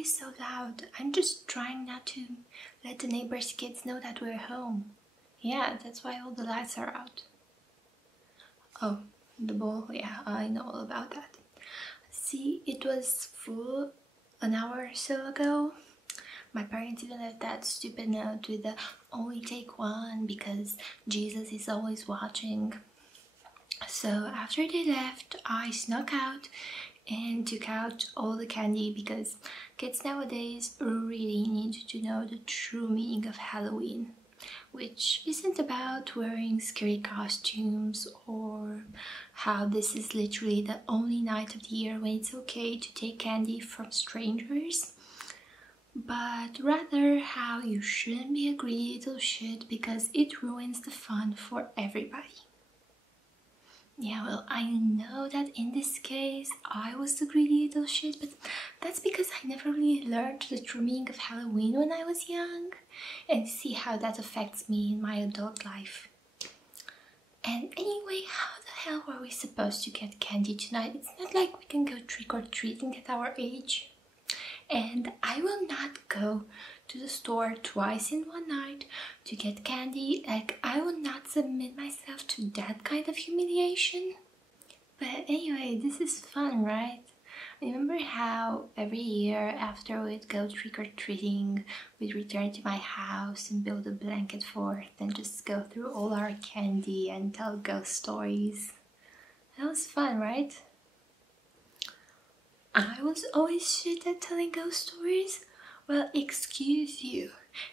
is so loud? I'm just trying not to let the neighbors' kids know that we're home. Yeah, that's why all the lights are out. Oh, the bowl, yeah, I know all about that. See, it was full an hour or so ago. My parents even left that stupid note with the only take one because Jesus is always watching. So after they left, I snuck out and took out all the candy because kids nowadays really need to know the true meaning of Halloween, which isn't about wearing scary costumes or how this is literally the only night of the year when it's okay to take candy from strangers, but rather how you shouldn't be a greedy little shit because it ruins the fun for everybody. Yeah, well, I know that in this case I was the greedy little shit, but that's because I never really learned the true meaning of Halloween when I was young, and see how that affects me in my adult life. And anyway, how the hell were we supposed to get candy tonight? It's not like we can go trick-or-treating at our age. And I will not go to the store twice in one night to get candy. Like, I will not submit myself to that kind of humiliation. But anyway, this is fun, right? Remember how every year after we'd go trick-or-treating, we'd return to my house and build a blanket fort and just go through all our candy and tell ghost stories? That was fun, right? I was always shit at telling ghost stories? Well, excuse you.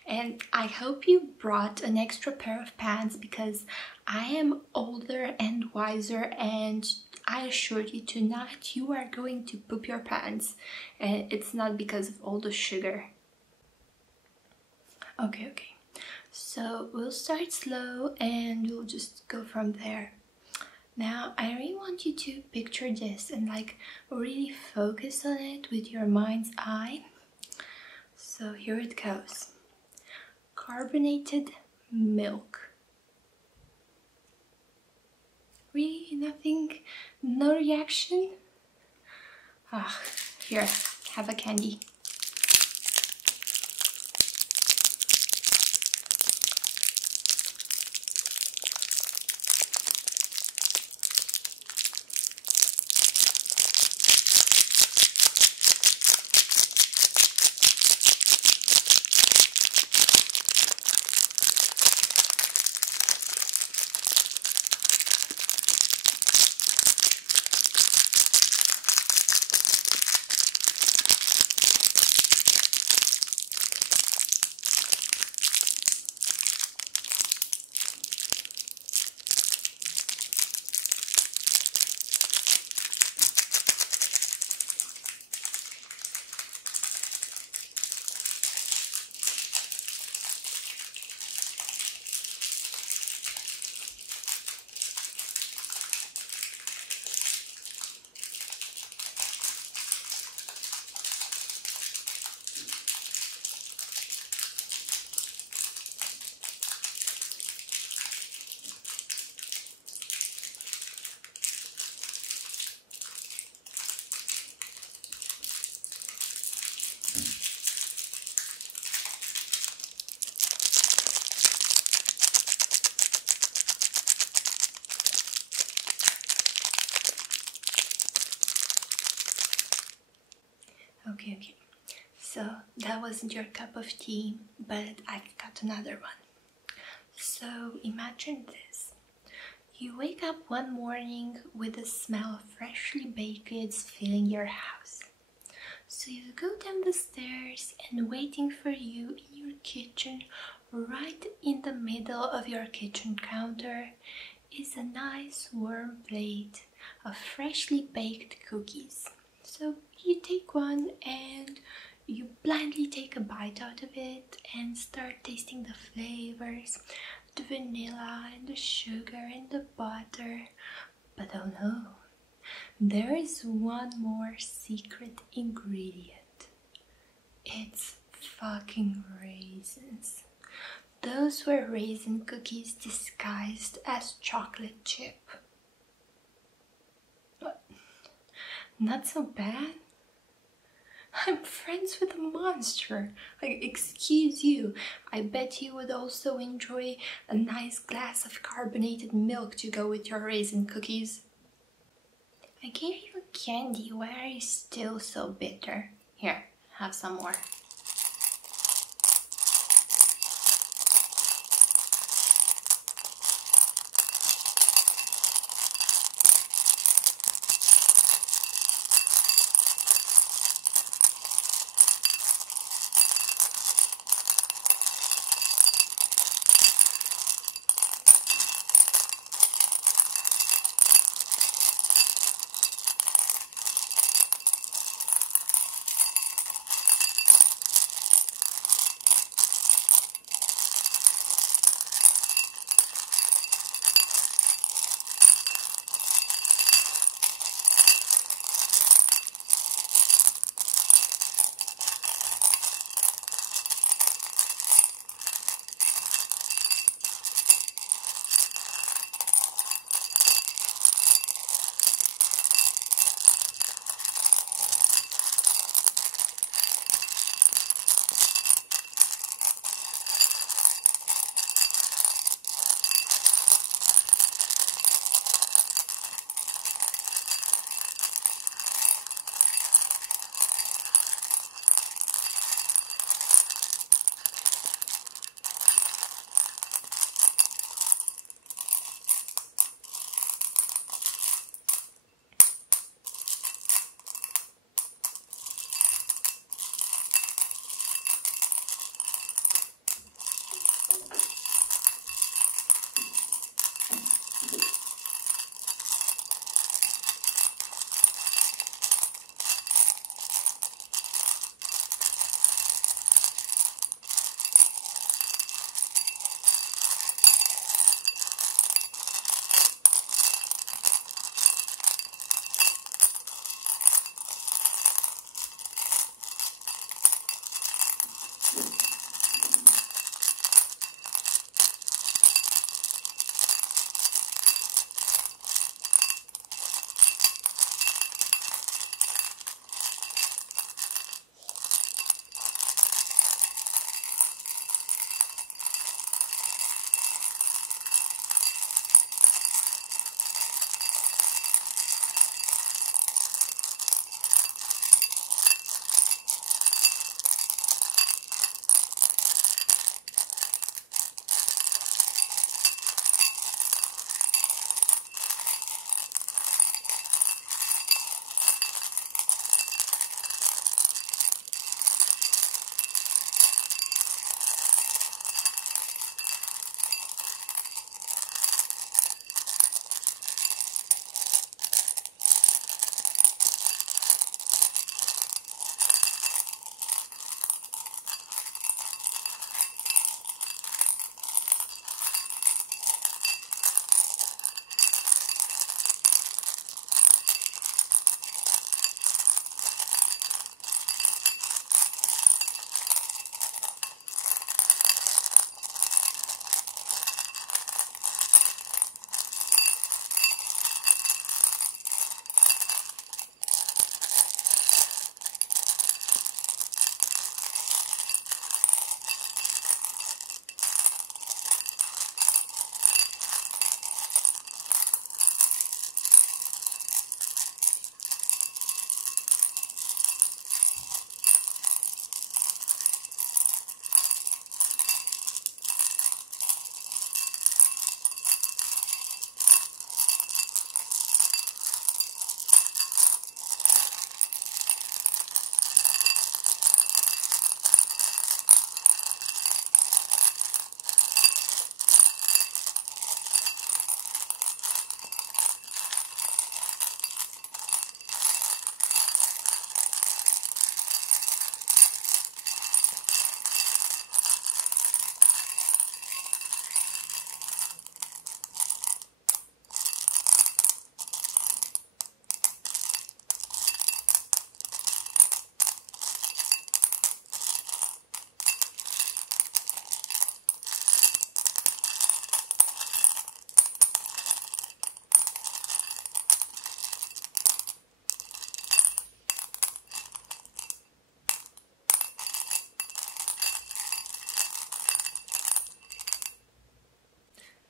And I hope you brought an extra pair of pants because I am older and wiser, and I assure you tonight you are going to poop your pants. And it's not because of all the sugar. Okay. So we'll start slow and we'll just go from there. Now, I really want you to picture this and like really focus on it with your mind's eye. So here it goes. Carbonated milk. Really? Nothing? No reaction? Ah, here, have a candy. Okay. So that wasn't your cup of tea, but I've got another one. So imagine this. You wake up one morning with the smell of freshly baked goods filling your house. So you go down the stairs, and waiting for you in your kitchen, right in the middle of your kitchen counter, is a nice warm plate of freshly baked cookies. So you take one and you blindly take a bite out of it and start tasting the flavors, the vanilla and the sugar and the butter. But oh no, there is one more secret ingredient. It's fucking raisins. Those were raisin cookies disguised as chocolate chip. What? Not so bad? I'm friends with a monster. Like, excuse you. I bet you would also enjoy a nice glass of carbonated milk to go with your raisin cookies. I gave you candy. Why are you still so bitter? Here, have some more.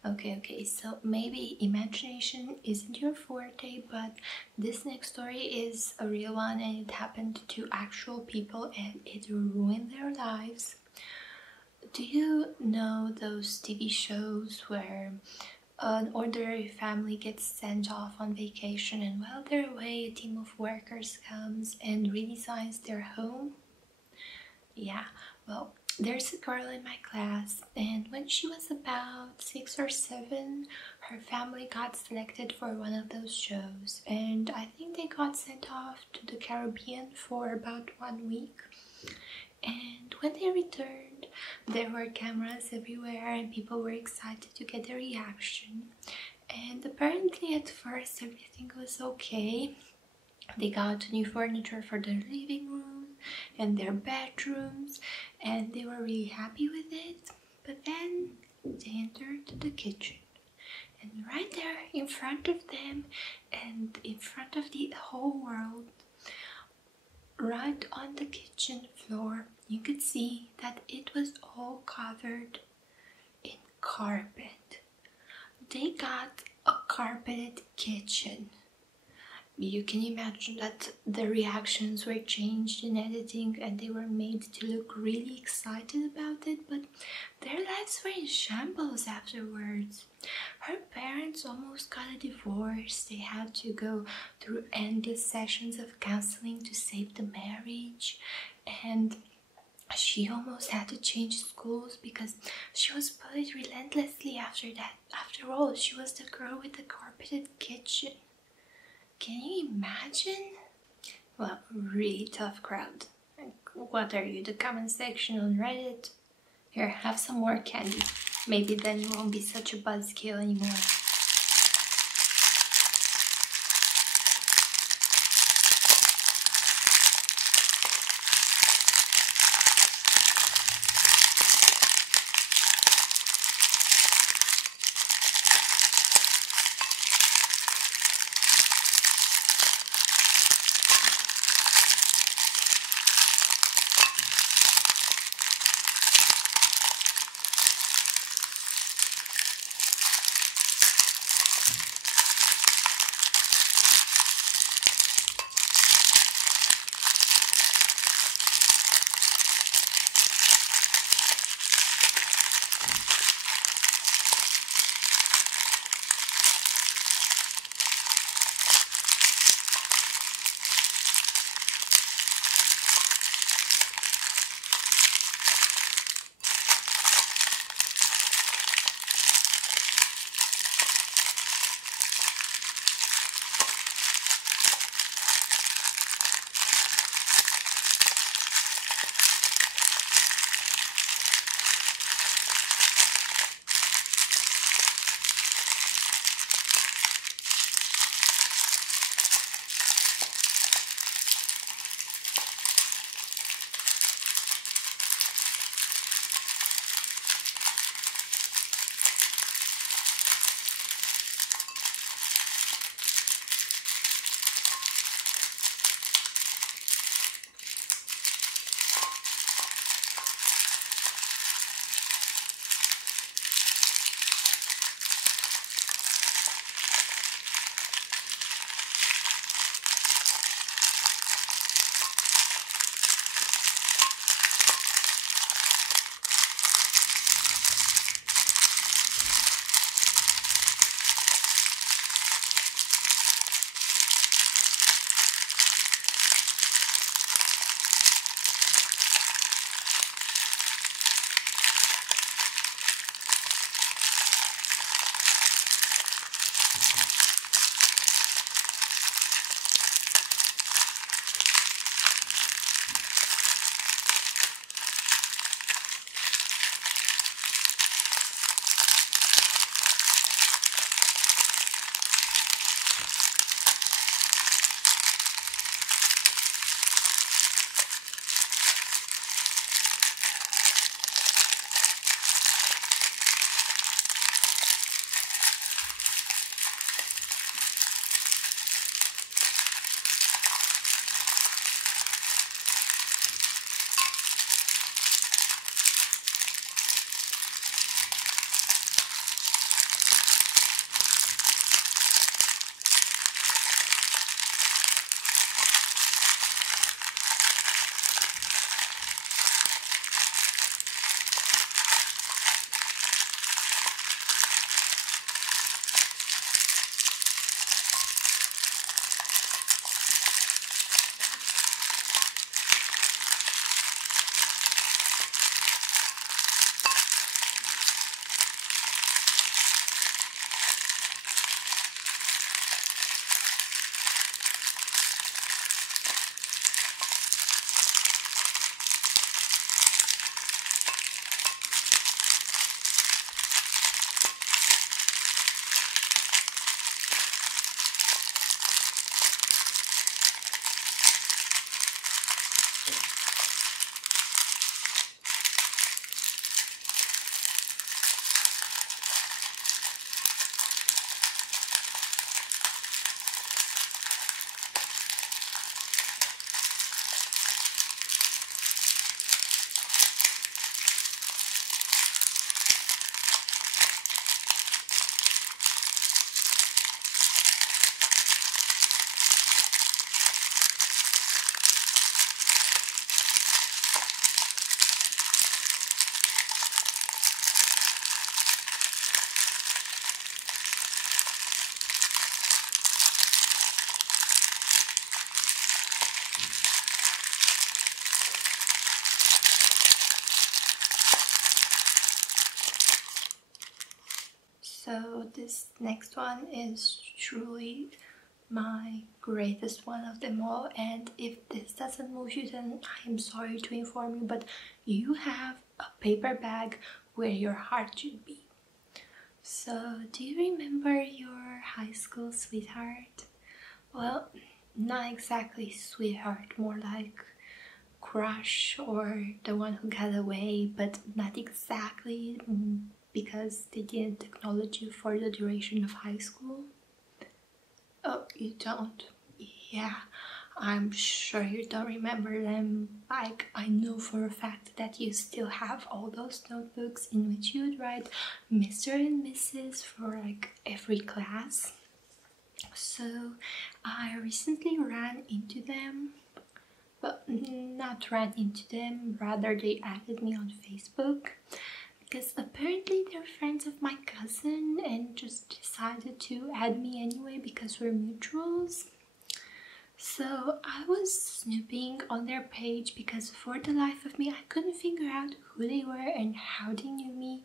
Okay, so maybe imagination isn't your forte, but this next story is a real one and it happened to actual people and it ruined their lives. Do you know those TV shows where an ordinary family gets sent off on vacation and while they're away a team of workers comes and redesigns their home? Yeah, well, there's a girl in my class, and when she was about 6 or 7, her family got selected for one of those shows, and I think they got sent off to the Caribbean for about 1 week. And when they returned, there were cameras everywhere, and people were excited to get their reaction. And apparently, at first, everything was okay. They got new furniture for their living room and their bedrooms, and they were really happy with it. But then they entered the kitchen, and right there in front of them and in front of the whole world, right on the kitchen floor, you could see that it was all covered in carpet. They got a carpeted kitchen. You can imagine that the reactions were changed in editing and they were made to look really excited about it, but their lives were in shambles afterwards. Her parents almost got a divorce. They had to go through endless sessions of counseling to save the marriage, and she almost had to change schools because she was bullied relentlessly after that. After all, she was the girl with the carpeted kitchen. Can you imagine? Well, really tough crowd. What are you, the comment section on Reddit? Here, have some more candy. Maybe then you won't be such a buzzkill anymore. So this next one is truly my greatest one of them all, and if this doesn't move you, then I'm sorry to inform you, but you have a paper bag where your heart should be. So, do you remember your high school sweetheart? Well, not exactly sweetheart, more like crush or the one who got away, but not exactly, because they didn't acknowledge you for the duration of high school. Oh, you don't? Yeah, I'm sure you don't remember them. Like, I know for a fact that you still have all those notebooks in which you would write Mr. and Mrs. for like every class. So I recently ran into them, but not ran into them, rather they added me on Facebook because apparently they're friends of my cousin and just decided to add me anyway because we're mutuals. So I was snooping on their page because for the life of me I couldn't figure out who they were and how they knew me.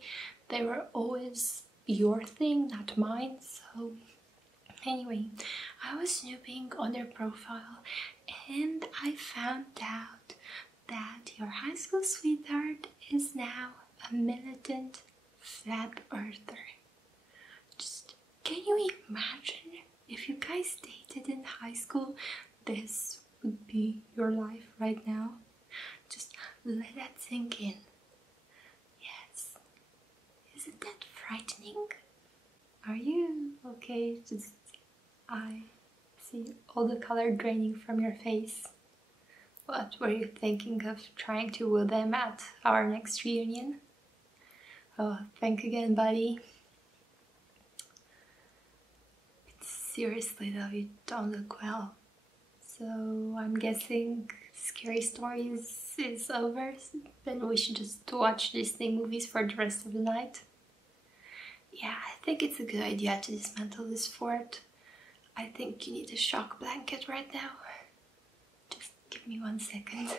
They were always your thing, not mine. So anyway, I was snooping on their profile and I found out that your high school sweetheart is now a militant flat earther. Just, can you imagine if you guys dated in high school? This would be your life right now. Just let that sink in. Yes. Isn't that frightening? Are you okay? Just, I see all the color draining from your face. What were you thinking of trying to woo them at our next reunion? Oh, thank again, buddy. Seriously though, you don't look well. So I'm guessing scary stories is over. Then we should just watch Disney movies for the rest of the night. Yeah, I think it's a good idea to dismantle this fort. I think you need a shock blanket right now. Just give me 1 second.